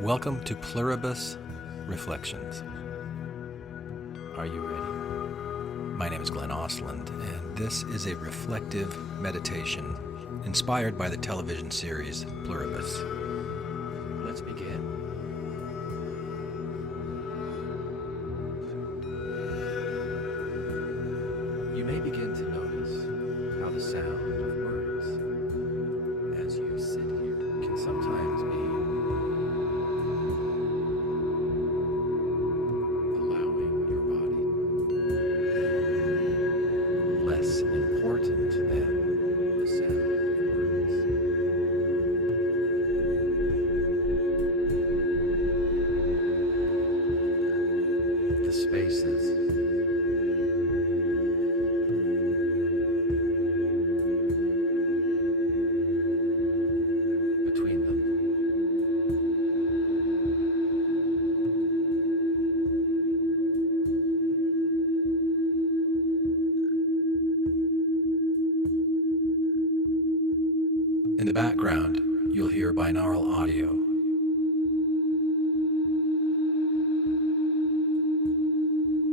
Welcome to Pluribus Reflections. Are you ready? My name is Glenn Osland, and this is a reflective meditation inspired by the television series Pluribus. Let's begin. You may begin to notice how the sound of words as you sit here can sometimes be allowing your body less important than the sound of words. The spaces between them. In the background, you'll hear binaural audio.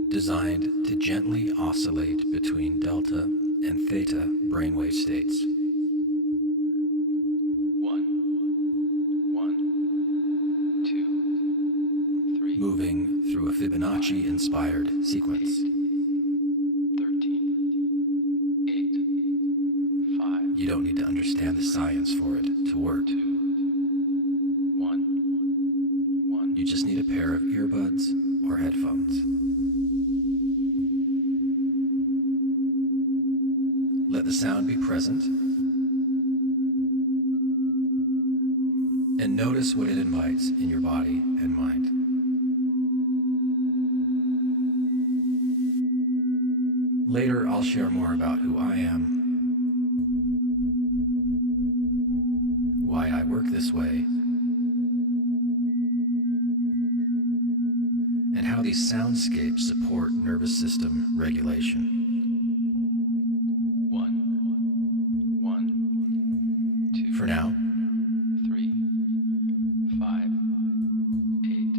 Designed to gently oscillate between delta and theta brainwave states. 1, 2, 3. Moving through a Fibonacci-inspired sequence. 13, 8, 5. You don't need to understand the science for it to work. 2, 1, 1. You just need a pair of earbuds or headphones. Let the sound be present, and notice what it invites in your body and mind. Later, I'll share more about who I am, why I work this way, and how these soundscapes support nervous system regulation. 2. For now, 3, 5, 8,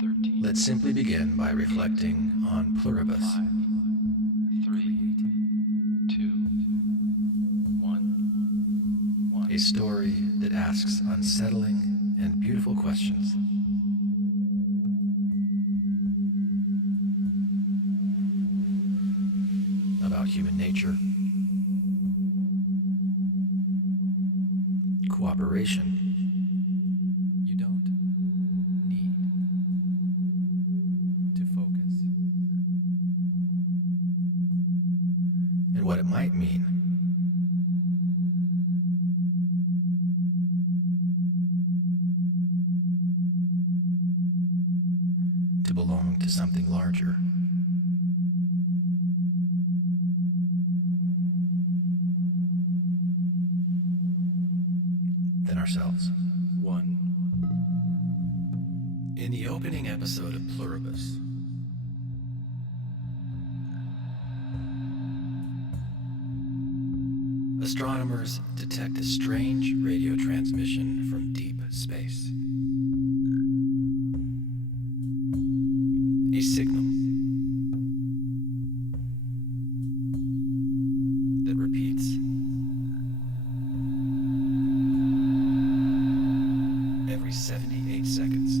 13. Let's simply begin by reflecting on Pluribus. 5, 3, 2, 1. A story that asks unsettling and beautiful questions. About human nature, cooperation. You don't need to focus. And what it might mean. To belong to something larger. Than ourselves. 1. In the opening episode of Pluribus, astronomers detect a strange radio transmission from deep space. A signal that repeats every 78 seconds,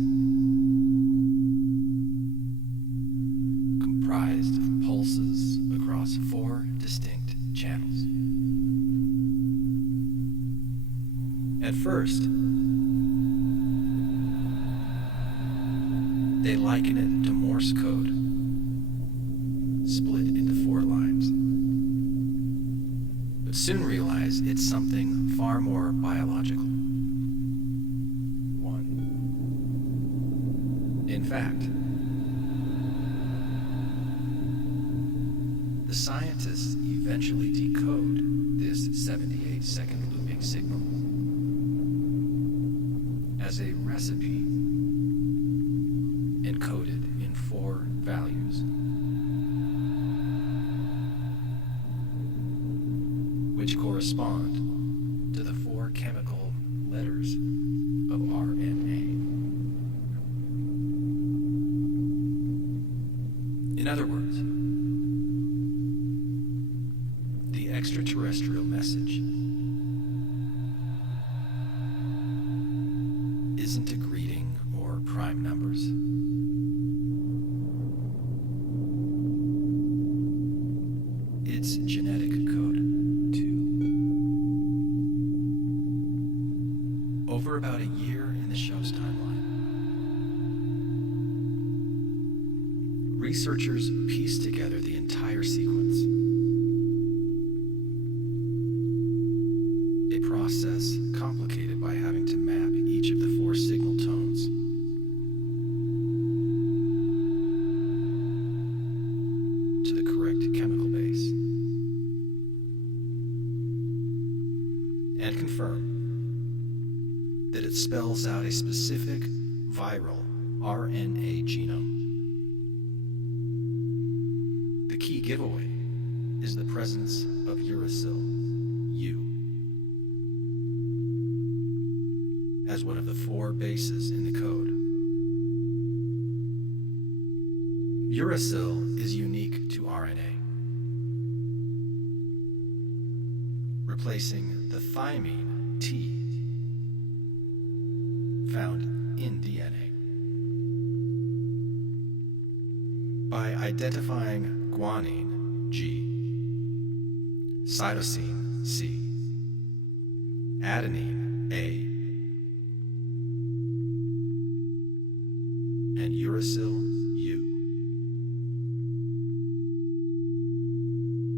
comprised of pulses across 4 distinct channels. At first, they liken it to Morse code, split into 4 lines, but soon realize it's something far more biological. In fact, the scientists eventually decode this 78-second looping signal as a recipe encoded in 4 values, which correspond to the 4 chemical letters of RNA. extraterrestrial message isn't a greeting or prime numbers. It's genetic code, too. Over about a year in the show's timeline, researchers pieced together the entire sequence. A process complicated by having to map each of the 4 signal tones. To the correct chemical base. And confirm that it spells out a specific viral RNA genome. The key giveaway is the presence of uracil, U, as one of the 4 bases in the code. Uracil is unique to RNA, replacing the thymine T found in DNA. By identifying guanine, G, cytosine, C, adenine, A, and uracil, U.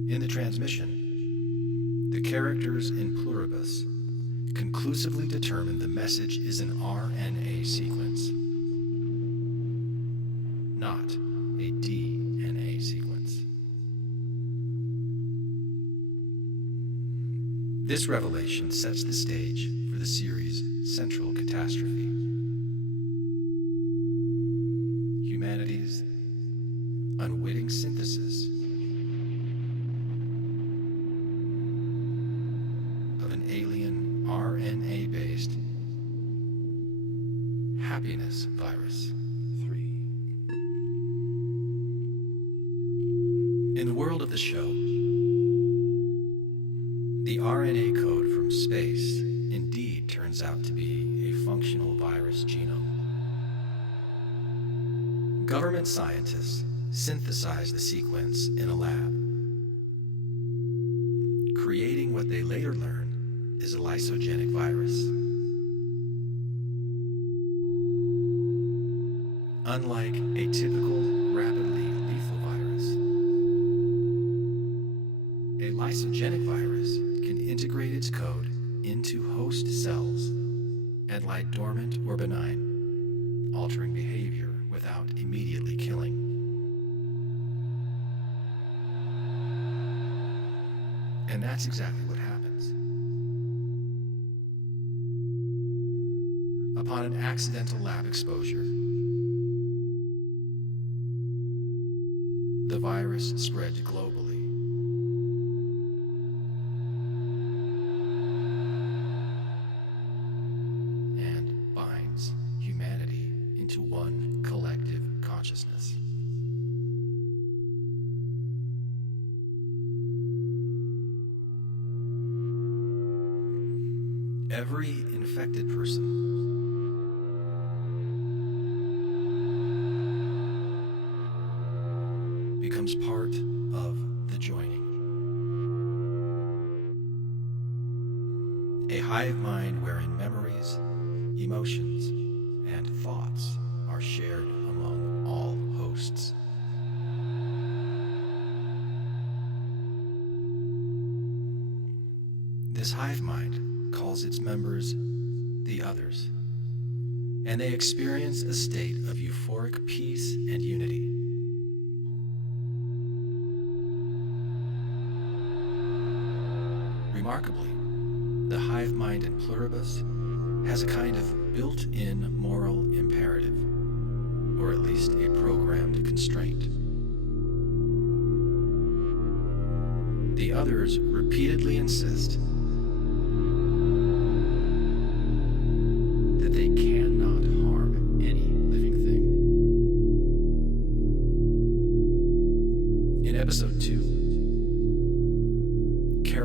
In the transmission, the characters in Pluribus conclusively determine the message is an RNA sequence, not a DNA sequence. This revelation sets the stage for the series' central catastrophe. Humanity's unwitting synthesis of an alien RNA-based happiness virus. 3. In the world of the show, the RNA code from space indeed turns out to be a functional virus genome. Government scientists synthesize the sequence in a lab, creating what they later learn is a lysogenic virus. Unlike a typical rapidly lethal virus, a lysogenic virus can integrate its code into host cells and lie dormant or benign, altering behavior without immediately killing. And that's exactly what happens. Upon an accidental lab exposure, the virus spread globally. And binds humanity into one collective consciousness. Every infected person becomes part of the joining. A hive mind wherein memories, emotions, and thoughts are shared among all hosts. This hive mind calls its members the others, and they experience a state of euphoric peace and unity. Remarkably, the hive mind in Pluribus has a kind of built-in moral imperative, or at least a programmed constraint. The others repeatedly insist that they cannot harm any living thing. In episode 2,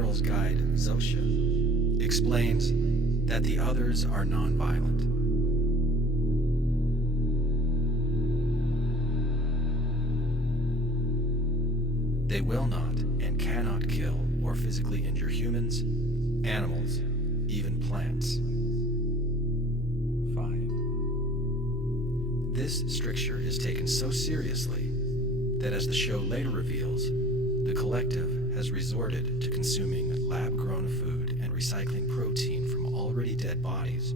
Carol's guide, Zosha, explains that the others are nonviolent. They will not and cannot kill or physically injure humans, animals, even plants. 5. This stricture is taken so seriously that, as the show later reveals, the collective has resorted to consuming lab-grown food and recycling protein from already dead bodies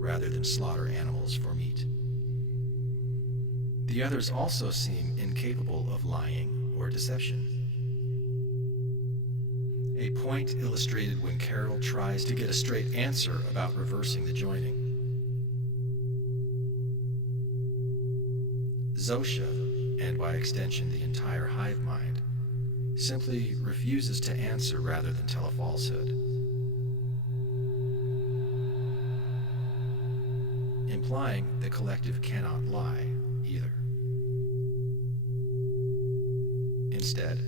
rather than slaughter animals for meat. The others also seem incapable of lying or deception. A point illustrated when Carol tries to get a straight answer about reversing the joining. Zosha, and by extension the entire hive mind, simply refuses to answer rather than tell a falsehood, implying the collective cannot lie either. Instead,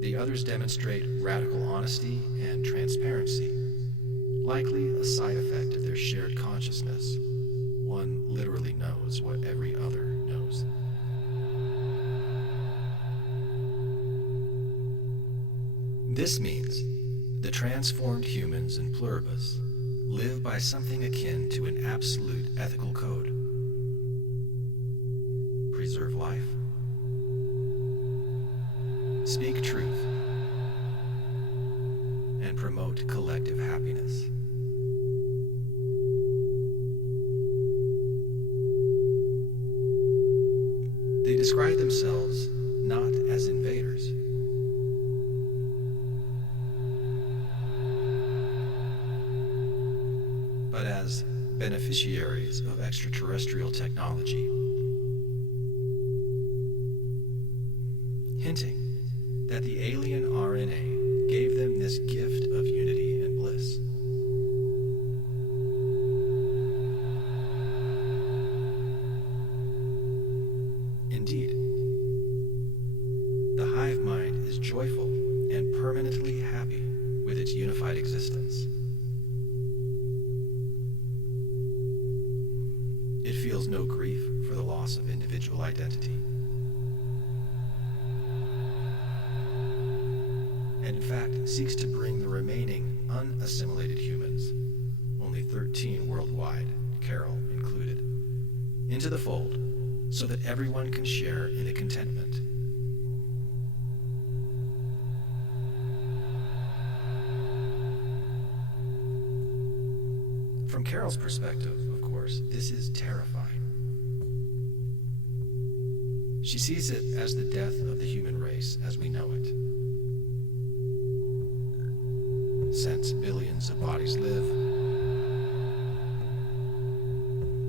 the others demonstrate radical honesty and transparency, likely a side effect of their shared consciousness. One literally knows what every other knows. This means the transformed humans in Pluribus live by something akin to an absolute ethical code. Preserve life. Speak truth. And promote collective happiness. They describe themselves not as invaders, but as beneficiaries of extraterrestrial technology, hinting that the alien RNA gave them this gift of unity and bliss. Indeed, the hive mind is joyful and permanently happy with its unified existence. It feels no grief for the loss of individual identity. And in fact seeks to bring the remaining unassimilated humans, only 13 worldwide, Carol included, into the fold so that everyone can share in the contentment. From Carol's perspective, of course, this is terrifying. She sees it as the death of the human race as we know it. Since billions of bodies live,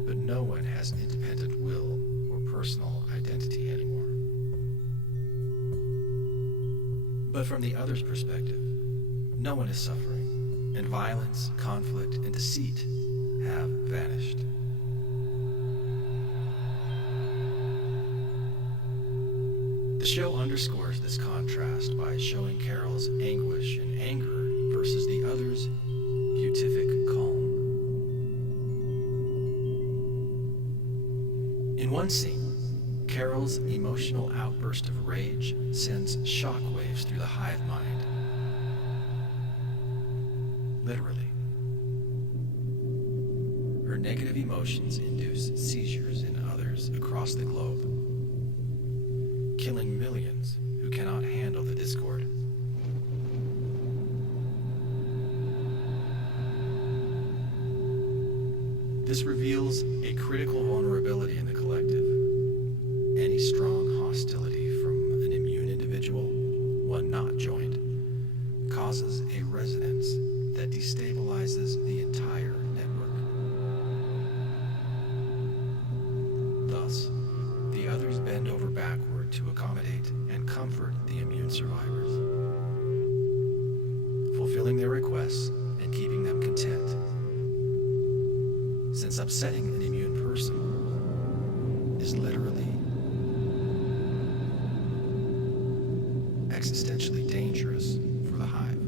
but no one has an independent will or personal identity anymore. But from the other's perspective, no one is suffering, and violence, conflict, and deceit have vanished. The show underscores this contrast by showing Carol's anguish and anger versus the other's beatific calm. In one scene, Carol's emotional outburst of rage sends shockwaves through the hive mind. Literally. Her negative emotions induce seizures in others across the globe, killing millions who cannot handle the discord. This reveals a critical vulnerability in the collective. Any strong hostility from an immune individual, one not joined, causes a resonance that destabilizes the entire network. Thus, the others bend over backward to accommodate and comfort the immune survivors, fulfilling their requests and keeping them content. Since upsetting an immune person is literally existentially dangerous for the hive.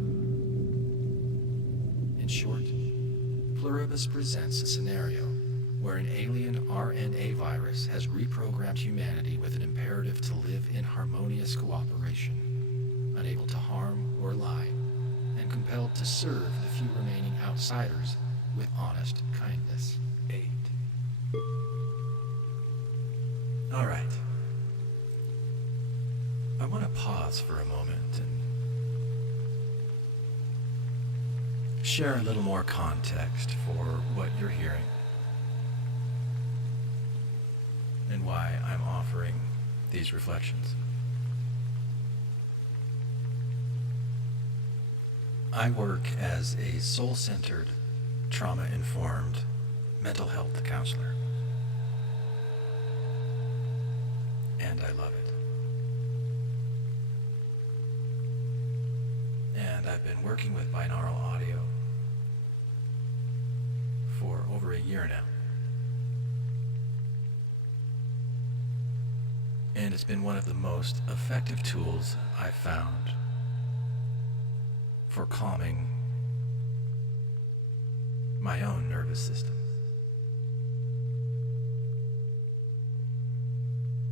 Pluribus presents a scenario where an alien RNA virus has reprogrammed humanity with an imperative to live in harmonious cooperation, unable to harm or lie, and compelled to serve the few remaining outsiders with honest kindness. 8. All right. I want to pause for a moment and share a little more context for what you're hearing and why I'm offering these reflections. I work as a soul-centered, trauma-informed mental health counselor, and I love it. And I've been working with binaural audio for over a year now. And it's been one of the most effective tools I've found for calming my own nervous system,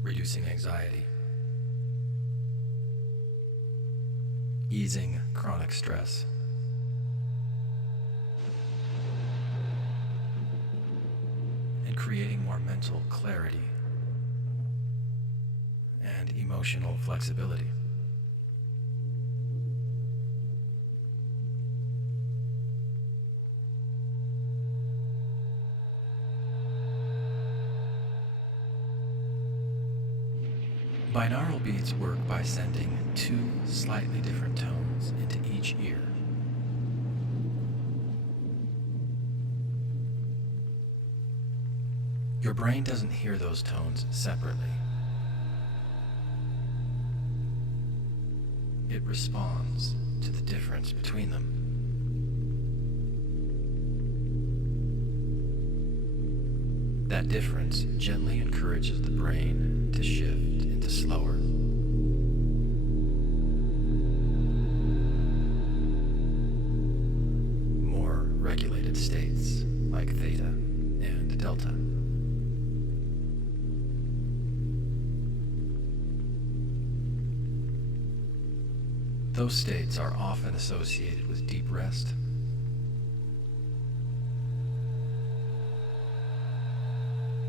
reducing anxiety, easing chronic stress, and creating more mental clarity and emotional flexibility. Binaural beats work by sending two slightly different tones into each ear. Your brain doesn't hear those tones separately. It responds to the difference between them. That difference gently encourages the brain to shift into slower, more regulated states like theta and delta. Those states are often associated with deep rest,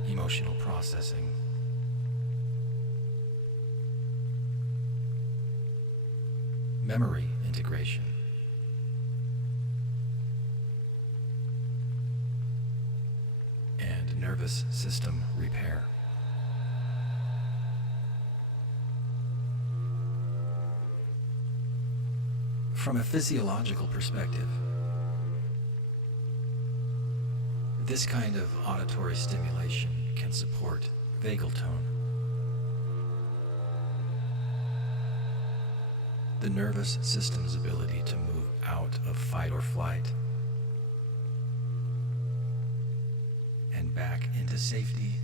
emotional processing, memory integration, and nervous system repair. From a physiological perspective, this kind of auditory stimulation can support vagal tone, the nervous system's ability to move out of fight or flight and back into safety,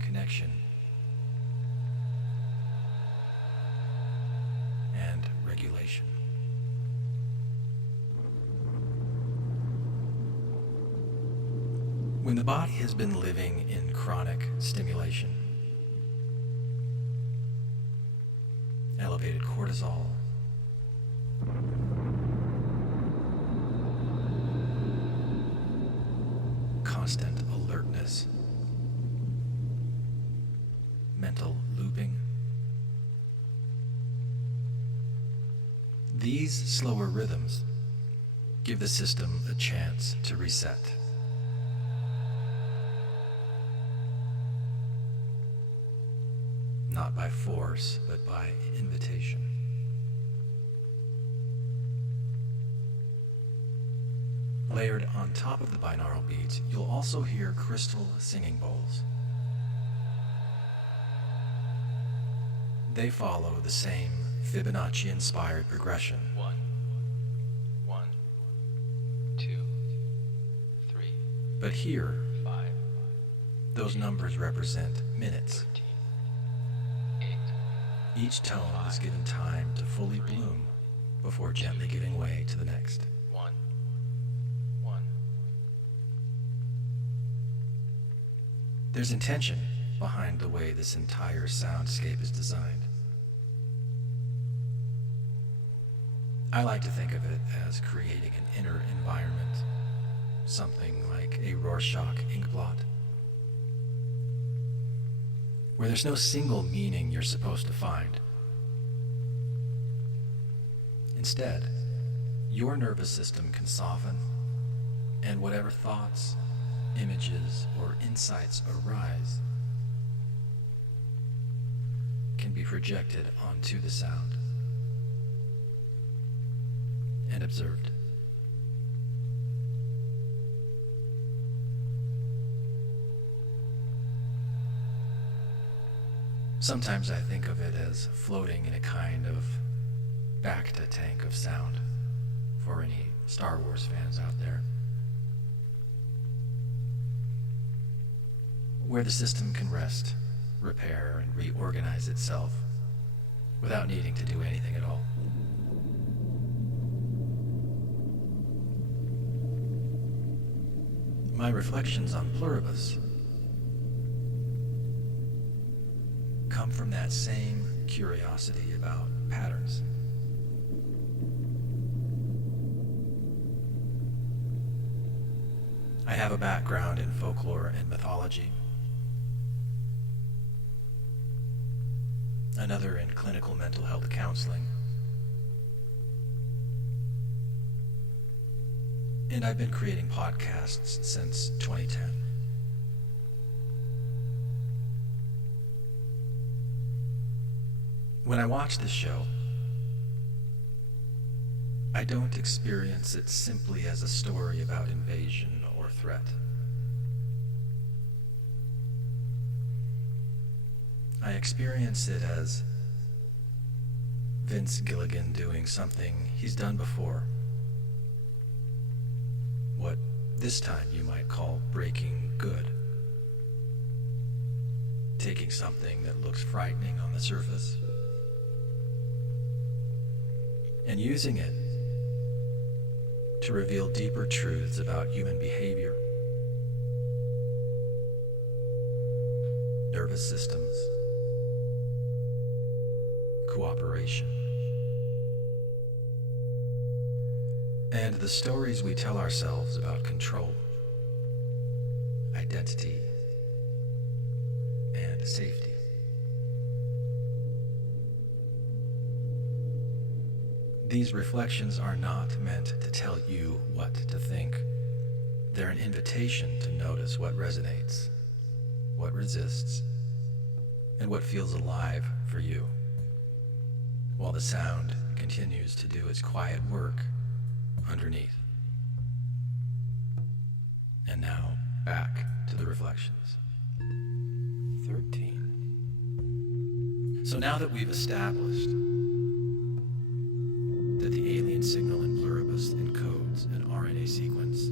connection, and regulation. When the body has been living in chronic stimulation, elevated cortisol, constant alertness, mental looping, these slower rhythms give the system a chance to reset. Not by force, but by invitation. Layered on top of the binaural beats, you'll also hear crystal singing bowls. They follow the same Fibonacci-inspired progression. 1, 1, 2, 3. But here, 5, those numbers represent minutes. 13. Each tone is given time to fully bloom before gently giving way to the next. 1, There's intention behind the way this entire soundscape is designed. I like to think of it as creating an inner environment, something like a Rorschach inkblot, where there's no single meaning you're supposed to find. Instead, your nervous system can soften, and whatever thoughts, images, or insights arise can be projected onto the sound and observed. Sometimes I think of it as floating in a kind of Bacta tank of sound for any Star Wars fans out there, where the system can rest, repair, and reorganize itself without needing to do anything at all. My reflections on Pluribus come from that same curiosity about patterns. I have a background in folklore and mythology, another in clinical mental health counseling, and I've been creating podcasts since 2010. When I watch this show, I don't experience it simply as a story about invasion or threat. I experience it as Vince Gilligan doing something he's done before. What this time you might call breaking good. Taking something that looks frightening on the surface and using it to reveal deeper truths about human behavior, nervous systems, cooperation, and the stories we tell ourselves about control, identity, and safety. These reflections are not meant to tell you what to think. They're an invitation to notice what resonates, what resists, and what feels alive for you, while the sound continues to do its quiet work underneath. And now, back to the reflections. 13. So now that we've established that the alien signal in Pluribus encodes an RNA sequence,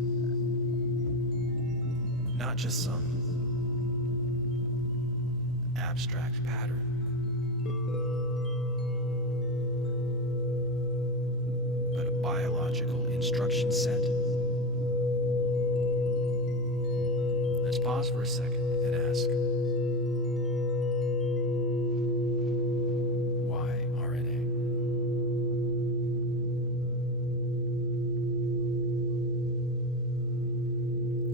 not just some abstract pattern, but a biological instruction set. Let's pause for a second and ask, why RNA?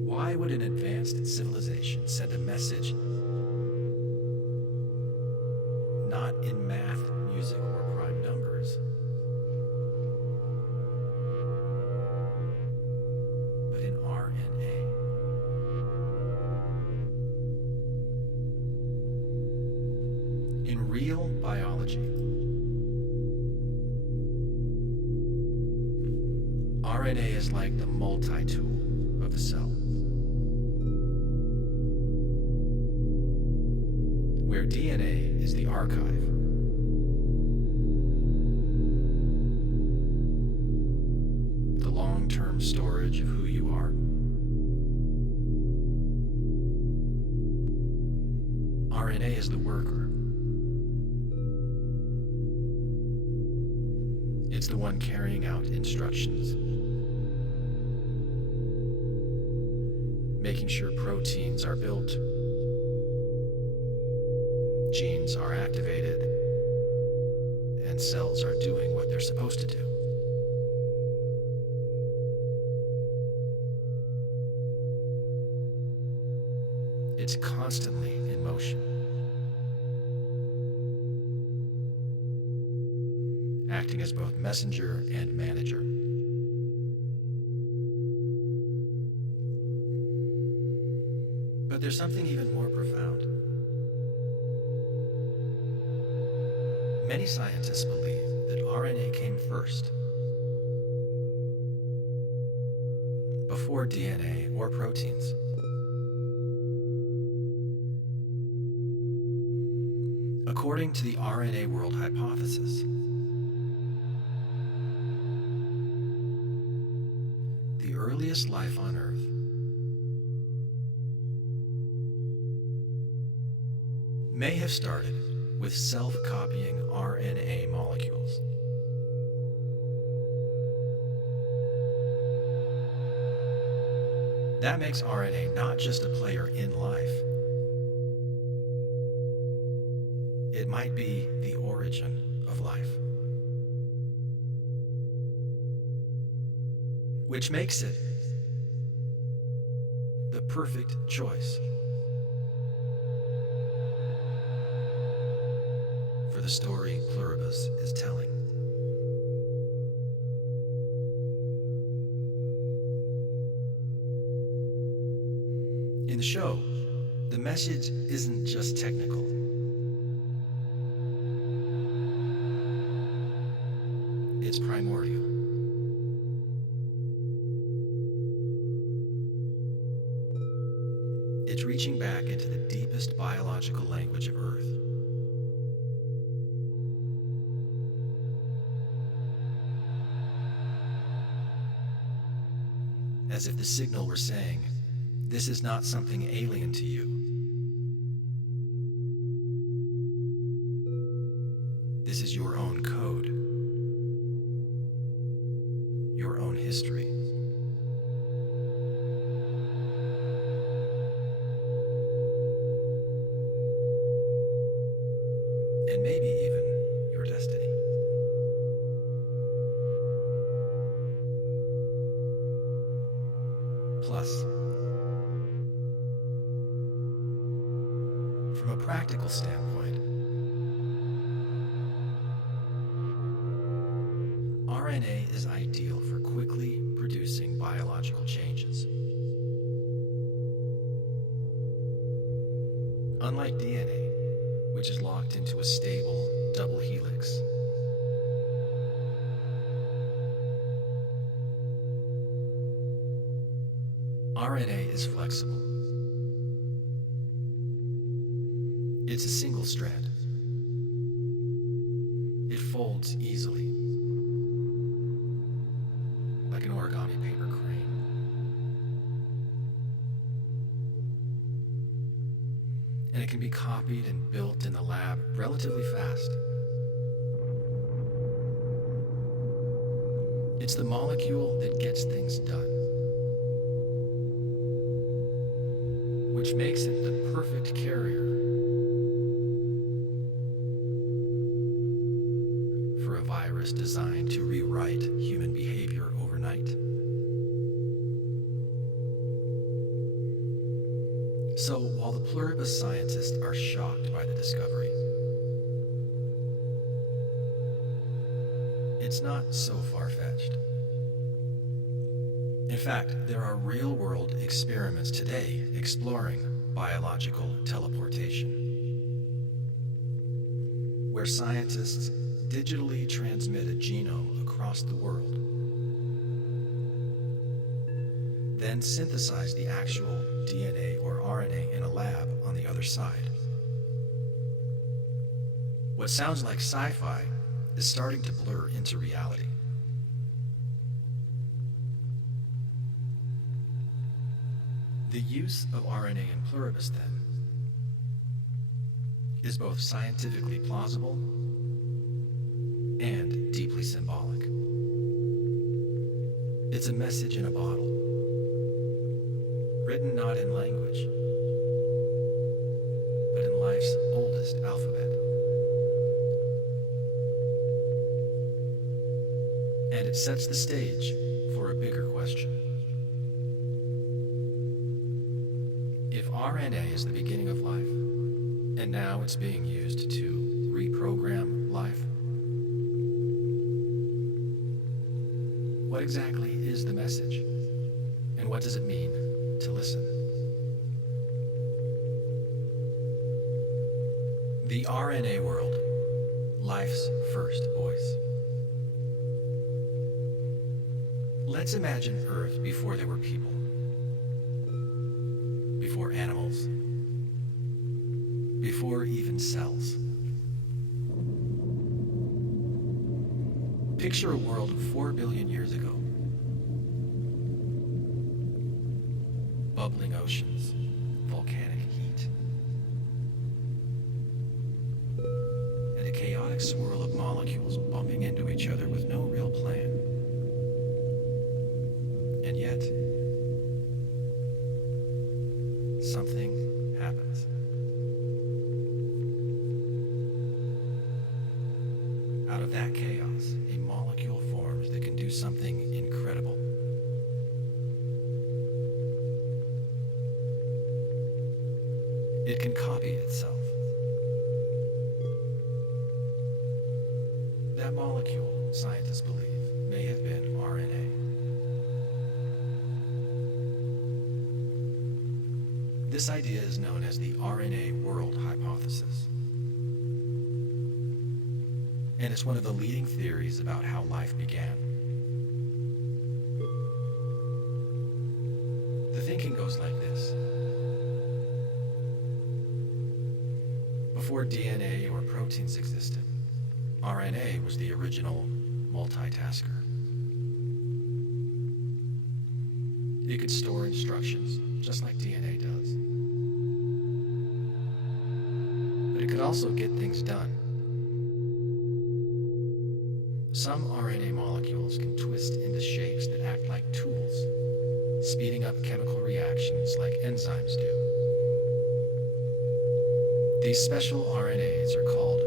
Why would an advanced civilization send a message not in math, music, or prime numbers, but in RNA? In real biology, RNA is like the multi-tool of the cell, where DNA is the archive. The long-term storage of who you are. RNA is the worker. It's the one carrying out instructions, making sure proteins are built, genes are activated, and cells are doing what they're supposed to do. It's constantly in motion, acting as both messenger and manager. But there's something even more profound. Many scientists believe that RNA came first, before DNA or proteins. According to the RNA world hypothesis, the earliest life on Earth may have started with self-copying RNA molecules. That makes RNA not just a player in life. It might be the origin of life. Which makes it the perfect choice for the story Pluribus is telling. In the show, the message isn't just technical. It's primordial. It's reaching back into the deepest biological language of Earth. As if the signal were saying, this is not something alien to you. This is your own code, your own history. And maybe even your destiny. Plus, from a practical standpoint, RNA is ideal for quickly producing biological changes. Unlike DNA, which is locked into a stable double helix, RNA is flexible. It's a single strand. It folds easily, like an origami paper crane. And it can be copied and built in the lab relatively fast. It's the molecule that gets things done, which makes it the perfect carrier for a virus designed to rewrite human behavior overnight. So, while the Pluribus scientists are shocked by the discovery, it's not so far-fetched. In fact, there are real-world experiments today exploring biological teleportation, where scientists digitally transmit a genome across the world, then synthesize the actual DNA or RNA in a lab on the other side. What sounds like sci-fi is starting to blur into reality. The use of RNA in Pluribus, then, is both scientifically plausible and deeply symbolic. It's a message in a bottle, written not in language, but in life's oldest oldest alphabet. And it sets the stage for a bigger question. If RNA is the beginning of life, and now it's being used to reprogram life, what exactly is the message? And what does it mean to listen? The RNA world, life's first voice. Let's imagine Earth before there were people, before animals, before even cells. Picture a world 4 billion years ago. Bubbling oceans, volcanic heat, and a chaotic swirl of molecules bumping into each other with no real plan. And yet, something happens. Out of that chaos, a molecule forms that can do something incredible. It can copy itself. That molecule, scientists believe, may have been RNA. This idea is known as the RNA world hypothesis. And it's one of the leading theories about how life began. The thinking goes like this. Before DNA or proteins existed, RNA was the original multitasker. It could store instructions, just like DNA does. But it could also get things done. Some RNA molecules can twist into shapes that act like tools, speeding up chemical reactions like enzymes do. These special RNAs are called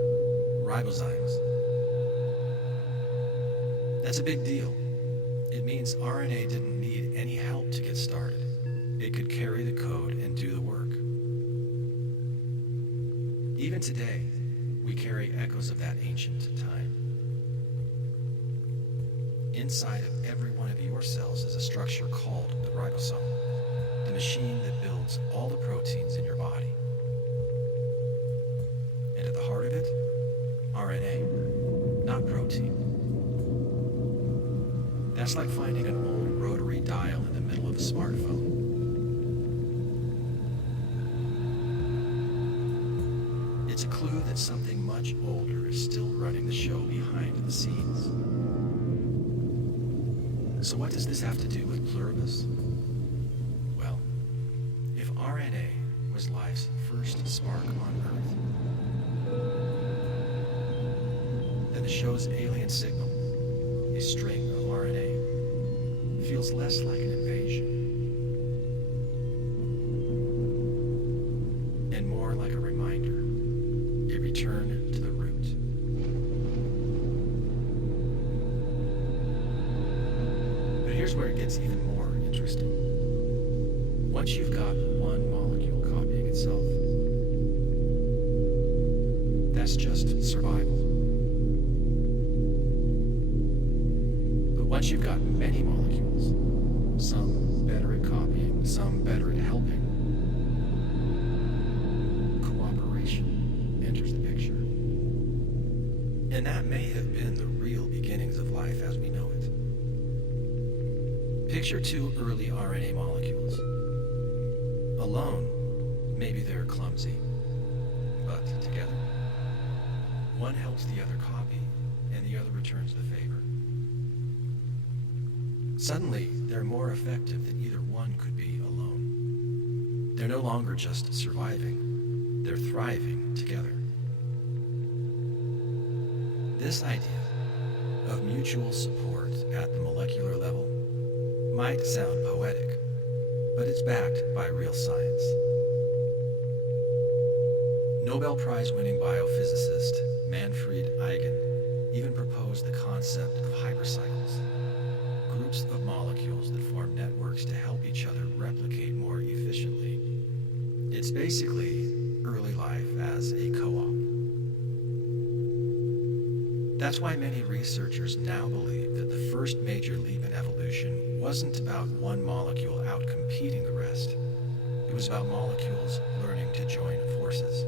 ribozymes. That's a big deal. It means RNA didn't need any help to get started. It could carry the code and do the work. Even today, we carry echoes of that ancient time. Inside of every one of your cells is a structure called the ribosome, the machine that builds all the proteins in your body. And at the heart of it, RNA, not protein. That's like finding an old rotary dial in the middle of a smartphone. It's a clue that something much older is still running the show behind the scenes. So what does this have to do with Pluribus? Well, if RNA was life's first spark on Earth, then the show's alien signal, a string of RNA, feels less like an invasion and more like a reminder, a return to the root. But here's where it gets even more interesting. Once you've got one molecule copying itself, that's just survival. But once you've got many molecules, some better at copying, some better at helping, cooperation enters the picture. And that may have been the real beginnings of life as we know it. Picture two early RNA molecules. Alone, maybe they're clumsy, but together, one helps the other copy, and the other returns the favor. Suddenly, they're more effective than either one could be alone. They're no longer just surviving, they're thriving together. This idea of mutual support at the molecular level might sound poetic, but it's backed by real science. Nobel Prize-winning biophysicist Manfred Eigen even proposed the concept of hypercycles, groups of molecules that form networks to help each other replicate more efficiently. It's basically early life as a co-op. That's why many researchers now believe that the first major leap in evolution wasn't about one molecule outcompeting the rest. It was about molecules learning to join forces.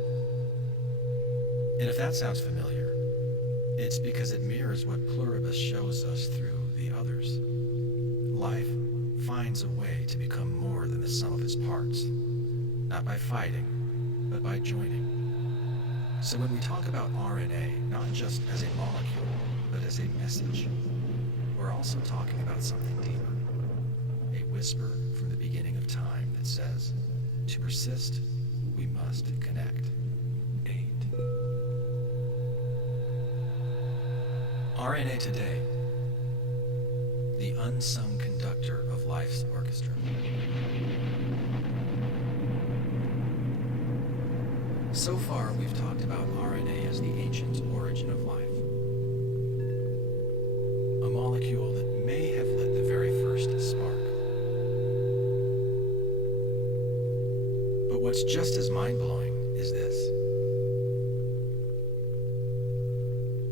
And if that sounds familiar, it's because it mirrors what Pluribus shows us through the others. Life finds a way to become more than the sum of its parts, not by fighting, but by joining. So when we talk about RNA, not just as a molecule, but as a message, we're also talking about something deeper. A whisper from the beginning of time that says, to persist, we must connect. 8. RNA today, the unsung conductor of life's orchestra. So far, we've talked about RNA as the ancient origin of life. A molecule that may have lit the very first spark. But what's just as mind-blowing is this.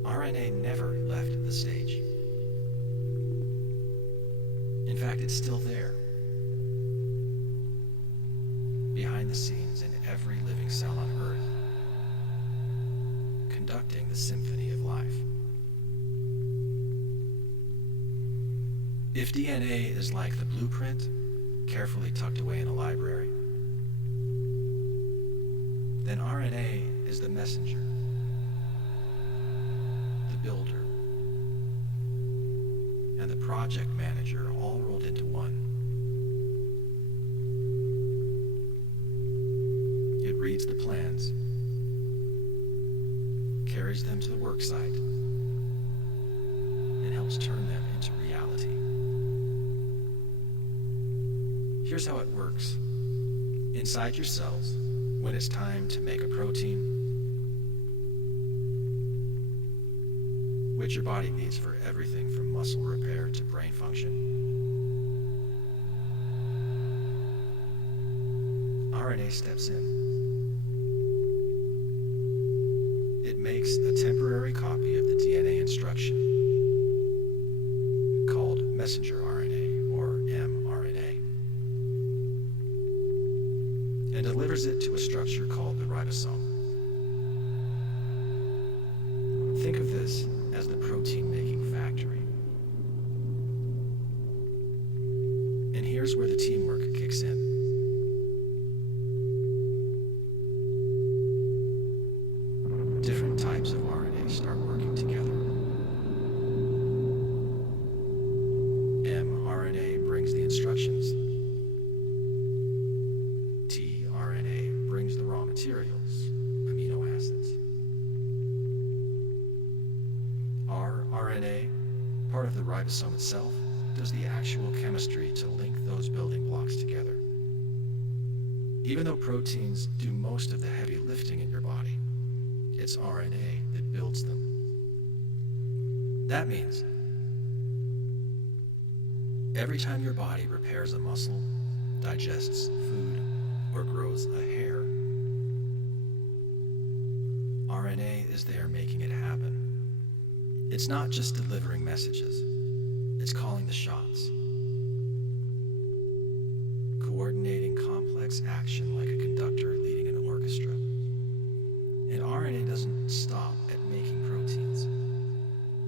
RNA never left the stage. In fact, it's still there, behind the scenes in every living cell on Earth, conducting the symphony of life. If DNA is like the blueprint, carefully tucked away in a library, then RNA is the messenger, the builder, and the project manager all rolled into one. It reads the plans, carries them to the work site, and helps turn them into reality. Here's how it works. Inside your cells, when it's time to make a protein, which your body needs for everything from muscle repair to brain function, RNA steps in. It makes a temporary copy of the DNA instruction called messenger RNA, or mRNA, and delivers it to a structure called the ribosome. Think of this as the protein-making factory. And here's where the teamwork kicks in. Different types of RNA start working together. mRNA brings the instructions. tRNA brings the raw materials, amino acids. rRNA, part of the ribosome itself, does the actual chemistry to link those building blocks together. Even though proteins do most of the heavy lifting in your body, it's RNA that builds them. That means every time your body repairs a muscle, digests food, or grows a hair, RNA is there making it happen. It's not just delivering messages, it's calling the shots. Coordinating complex action like a conductor leading an orchestra. And RNA doesn't stop at making proteins.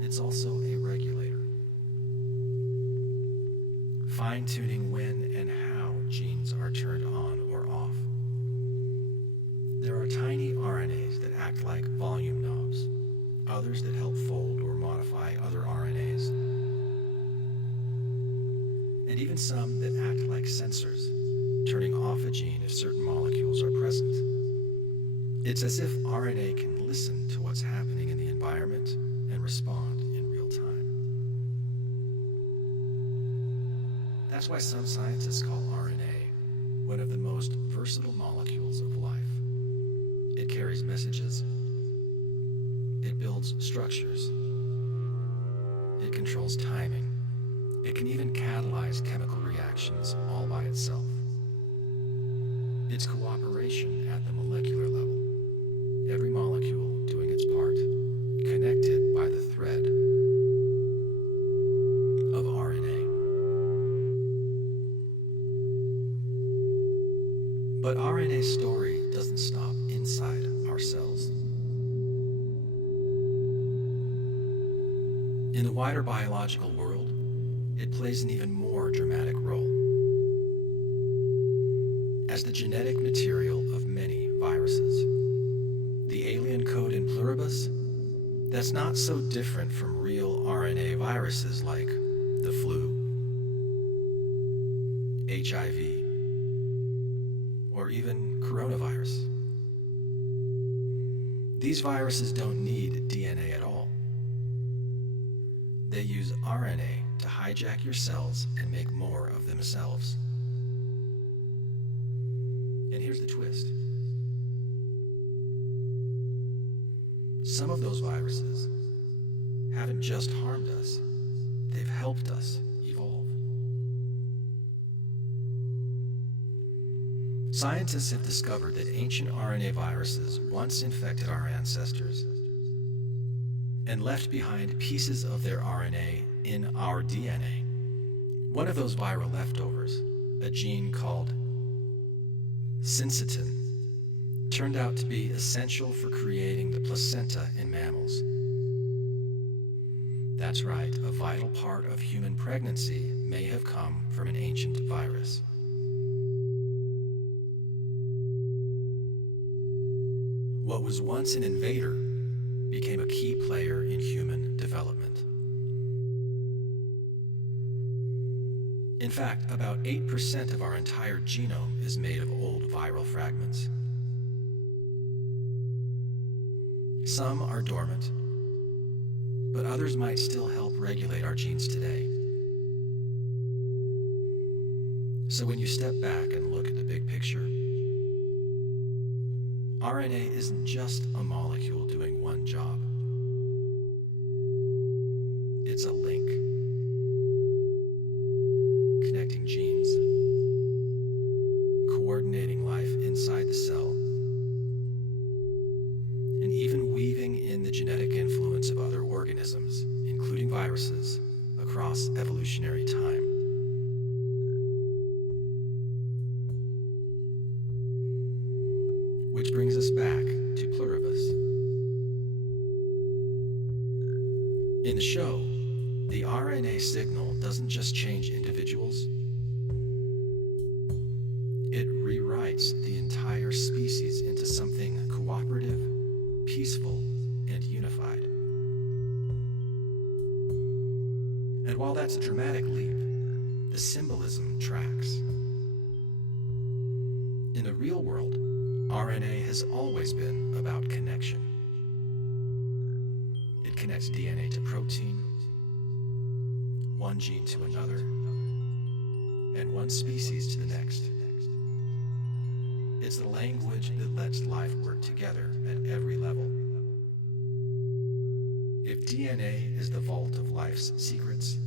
It's also a regulator. Fine-tuning when and how genes are turned on or off. There are tiny RNAs that act like volume knobs, others that help fold or modify other RNAs, and even some that act like sensors, turning off a gene if certain molecules are present. It's as if RNA can listen to what's happening in the environment and respond in real time. That's why some scientists call RNA one of the most versatile molecules of life. It carries messages. It builds structures. It controls timing. It can even catalyze chemical reactions all by itself. It's cooperation at the molecular level. Every molecule doing its part, connected by the thread of RNA. But RNA's story doesn't stop inside our cells. In the wider biological world, it plays an even more dramatic role. As the genetic material of many viruses, the alien code in Pluribus, that's not so different from real RNA viruses like the flu, HIV, or even coronavirus. These viruses don't need DNA at all. They use RNA to hijack your cells and make more of themselves. And here's the twist. Some of those viruses haven't just harmed us, they've helped us evolve. Scientists have discovered that ancient RNA viruses once infected our ancestors and left behind pieces of their RNA in our DNA. One of those viral leftovers, a gene called syncytin, turned out to be essential for creating the placenta in mammals. That's right, a vital part of human pregnancy may have come from an ancient virus. What was once an invader became a key player in human development. In fact, about 8% of our entire genome is made of old viral fragments. Some are dormant, but others might still help regulate our genes today. So when you step back and look at the big picture, RNA isn't just a molecule doing one job. It's a link, connecting genes, coordinating life inside the cell, and even weaving in the genetic influence of other organisms, including viruses, across evolutionary time. Which brings us back to Pluribus. In the show, the RNA signal doesn't just change individuals, it rewrites the entire species into something cooperative, peaceful, and unified. And while that's a dramatic leap, the symbolism tracks. In the real world, RNA has always been about connection. It connects DNA to protein, one gene to another, and one species to the next. It's the language that lets life work together at every level. If DNA is the vault of life's secrets,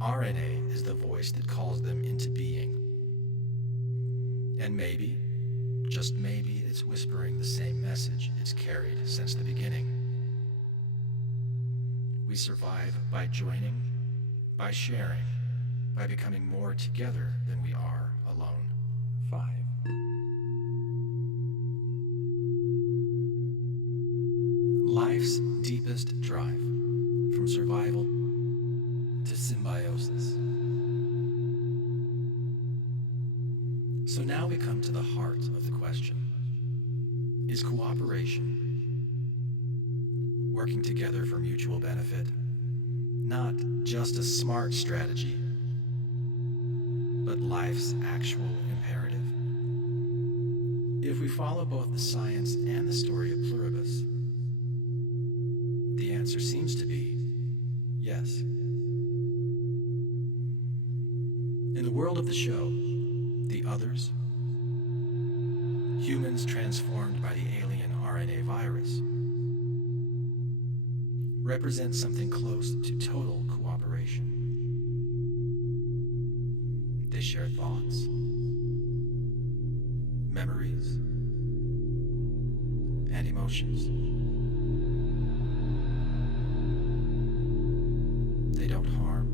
RNA is the voice that calls them into being. And maybe, just maybe, it's whispering the same message it's carried since the beginning. We survive by joining, by sharing, by becoming more together than we are alone. 5. Life's deepest drive, from survival to symbiosis. So now we come to the heart of the question. Is cooperation, working together for mutual benefit, not just a smart strategy, but life's actual imperative? If we follow both the science and the story of Pluribus, the answer seems to be yes. In the world of the show, the others, Humans transformed by the alien RNA virus represent something close to total cooperation. They share thoughts, memories, and emotions. They don't harm.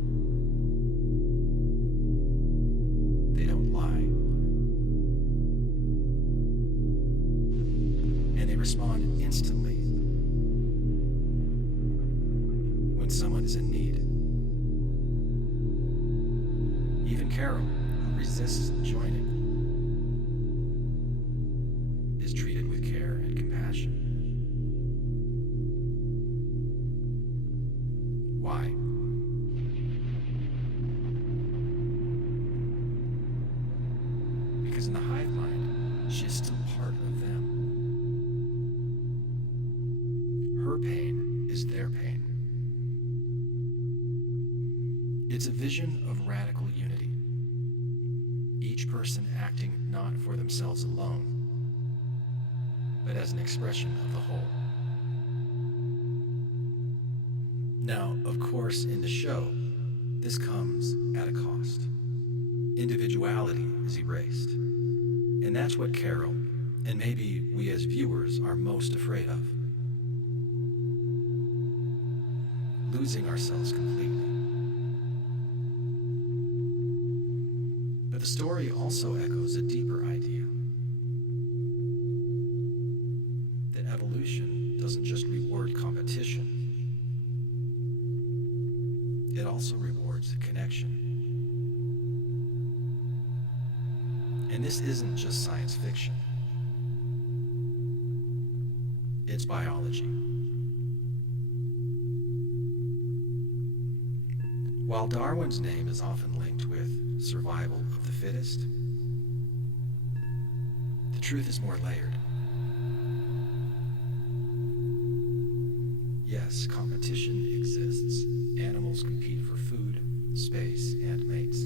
They don't lie. And they respond instantly when someone is in need. Even Carol, who resists joining, is treated with care and compassion. Why? Because in the hive mind, she is still part of them. Her pain is their pain. It's a vision of radical unity. Each person acting not for themselves alone, but as an expression of the whole. Now, of course, in the show, this comes at a cost. Individuality is erased. And that's what Carol, and maybe we as viewers, are most afraid of. Losing ourselves completely. But the story also echoes a deeper idea. That evolution doesn't just reward competition. It also rewards connection. And this isn't just science fiction. It's biology. While Darwin's name is often linked with survival of the fittest, the truth is more layered. Yes, competition exists. Animals compete for food, space, and mates.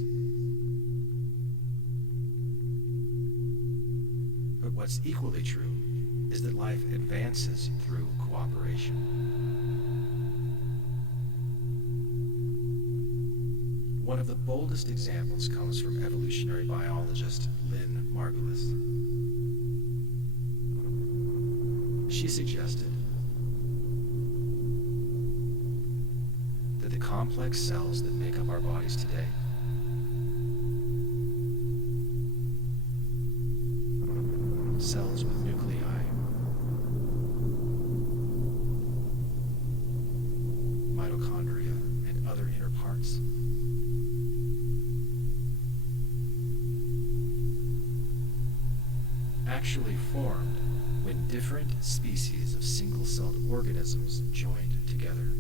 But what's equally true is that life advances through cooperation. One of the boldest examples comes from evolutionary biologist Lynn Margulis. She suggested that the complex cells that make up our bodies today cells with nuclei, mitochondria, and other inner parts actually formed when different species of single-celled organisms joined together.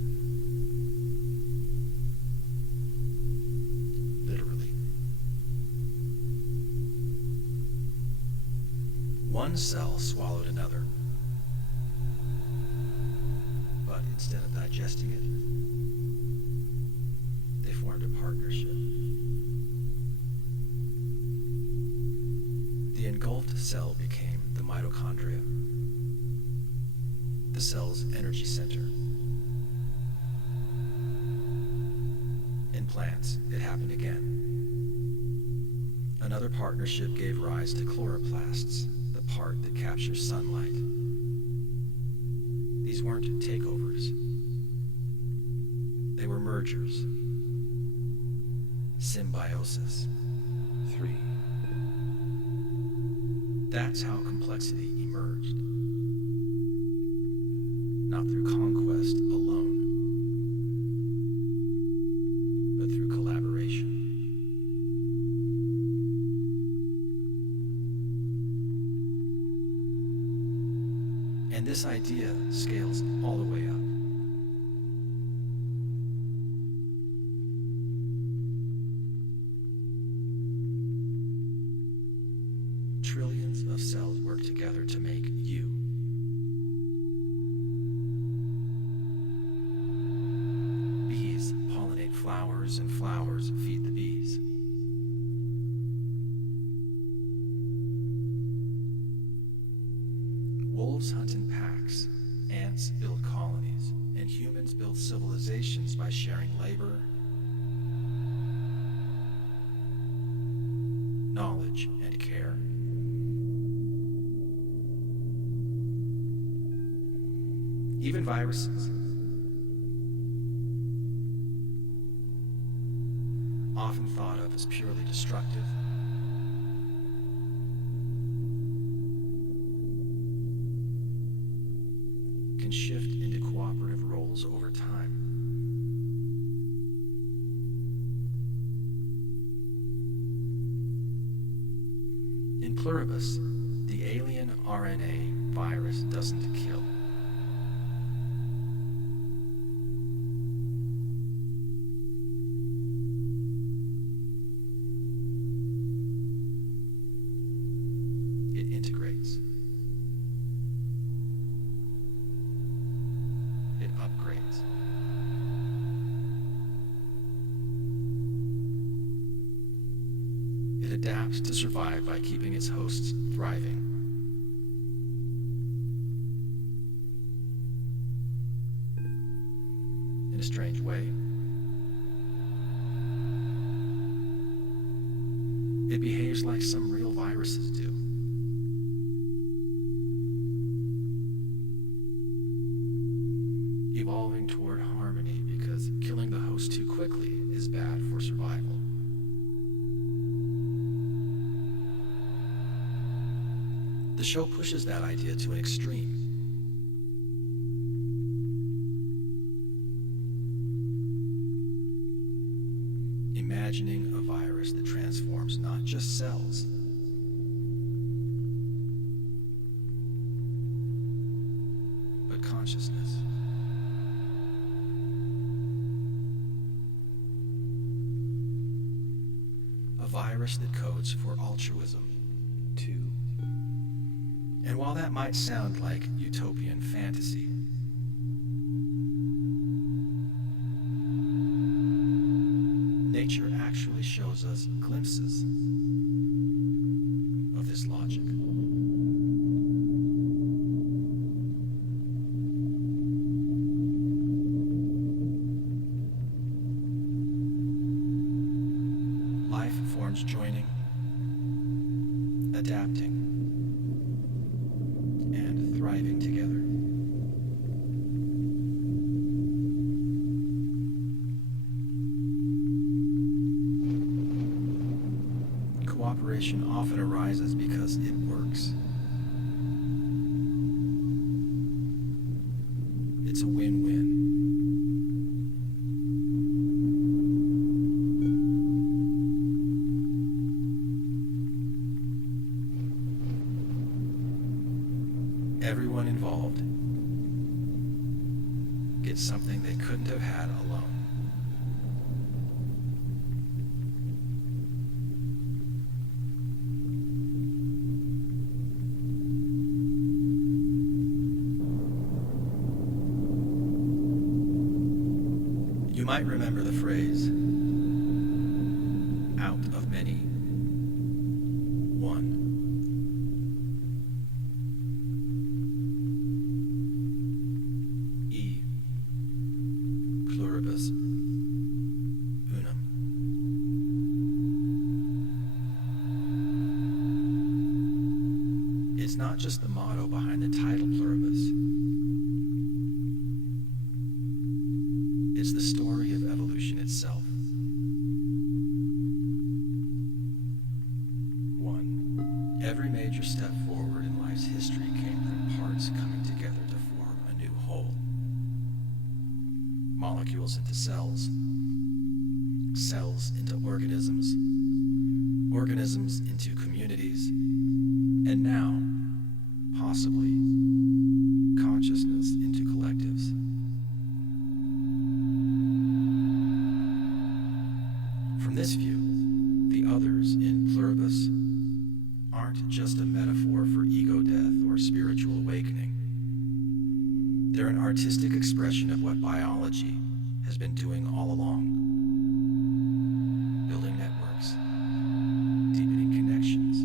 Literally. One cell swallowed another, but instead of digesting it, they formed a partnership. The engulfed cell became the mitochondria, the cell's energy center. In plants, it happened again. Another partnership gave rise to chloroplasts, the part that captures sunlight. These weren't takeovers. They were mergers. Symbiosis. 3. That's how complexity emerged. Not through conquest alone, but through collaboration. And this idea scales all the way up. Trillions of cells work together to make you. Bees pollinate flowers, and flowers feed the bees. sharing labor, knowledge, and care. Even viruses, often thought of as purely destructive, can shift into cooperative roles over time. In Pluribus, the alien RNA virus doesn't kill. It integrates. It upgrades. It adapts to survive by keeping its hosts thriving. In a strange way, it behaves like some real viruses do. Evolving toward harmony because killing the host too quickly is bad for survival. The show pushes that idea to an extreme. Imagining a virus that transforms not just cells, but consciousness. A virus that codes for altruism, too. And while that might sound like utopian fantasy, nature actually shows us glimpses of this logic. Life forms joining, adapting, and thriving together. Cooperation often arises because it works. It's a win-win. Everyone involved gets something they couldn't have had alone. You might remember the phrase, out of many, one. Pluribus unum. It's not just the motto behind the title Pluribus. It's the story of evolution itself. One, every major step forward in life's history came from parts coming together to form a new whole. Molecules into cells, cells into organisms, organisms into communities, and now, possibly, consciousness into collectives. From this view, the others in Pluribus aren't just a metaphor for ego death or spiritual awakening. They're an artistic expression of what biology has been doing all along. Building networks, deepening connections,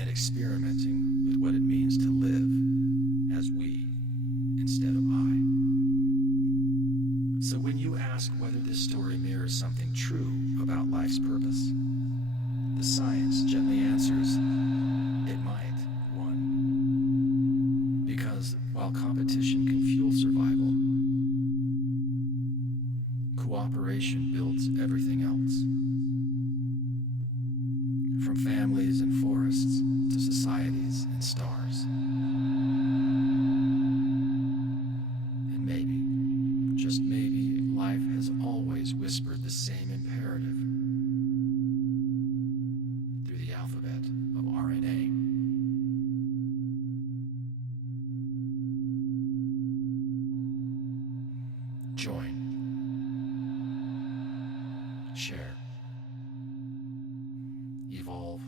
and experimenting with what it means to live as we instead of I. So when you ask whether this story mirrors something true about life's purpose. The science gently answers, it might. 1. Because while competition can fuel survival, cooperation builds everything else. From families and forests to societies and stars. And maybe, just maybe, life has always whispered the same imperative through the alphabet of RNA. Join. Share. Evolve.